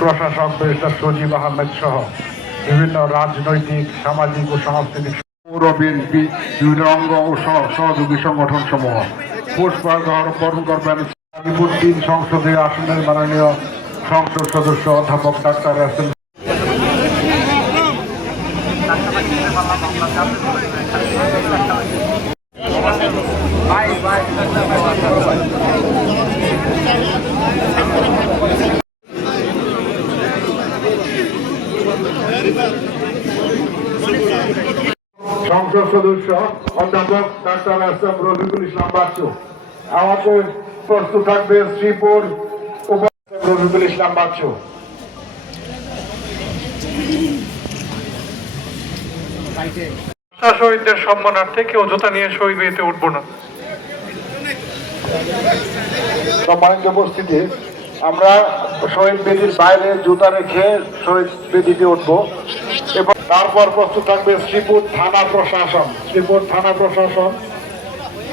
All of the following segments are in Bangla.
প্রশাসক ব্যারিস্টার সজীব আহমেদ সহ বিভিন্ন রাজনৈতিক, সামাজিক ও সাংস্কৃতিক পৌর বিএনপি বিভিন্ন অঙ্গ ও সহযোগী সংগঠন সমূহ পুষ্পার্ঘ্য অর্পণ করবেন আলিপুরদ্বীন সংসদীয় আসনের মাননীয় সংসদ সদস্য অধ্যাপক ডাক্তার রাসেল। সংসদ সদস্য অধ্যাপক ডাক্তার এস.এম. রফিকুল ইসলাম বাচ্চু। আমাদের প্রস্তুত থাকবে শ্রীপুর রফিকুল ইসলাম বাচ্চু। শহীদদের সম্মানার্থে কেউ জুতা নিয়ে শহীদ বেদিতে উঠবো না। সম্মানিত উপস্থিতি, আমরা শহীদ বেদির বাইরে জুতা রেখে শহীদ বেদিতে উঠবো এবং তারপর প্রস্তুত থাকবে শ্রীপুর থানা প্রশাসন।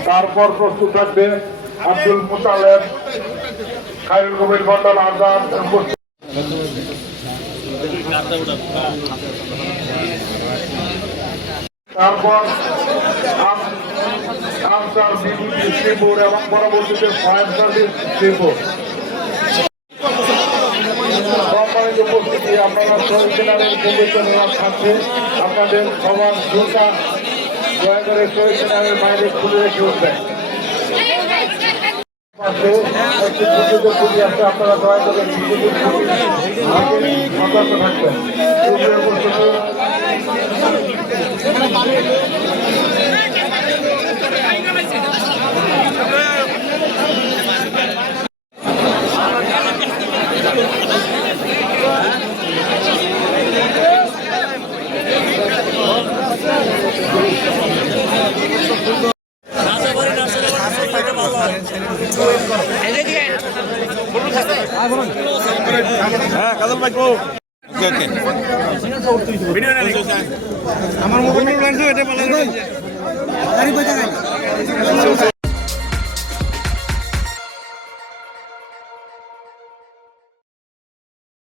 তারপর প্রস্তুত থাকবে আব্দুল মুতালেব, খায়রুল কবির মন্ডল আজাদ। তারপর আনসার বিডিপি শ্রীপুর এবং পরবর্তীতে ফায়ার সার্ভিস শ্রীপুর। সম্মানিত উপস্থিতি, আপনারা শহীদ মিনারের পবিত্র নেওয়ার সাথে আপনাদের সবার জুতা দয়া করে শহীদ মিনারের বাইরে খুলে রেখে উঠবেন। আপনারা দয়া করে সতর্ক থাকবেন। আমার মোবাইল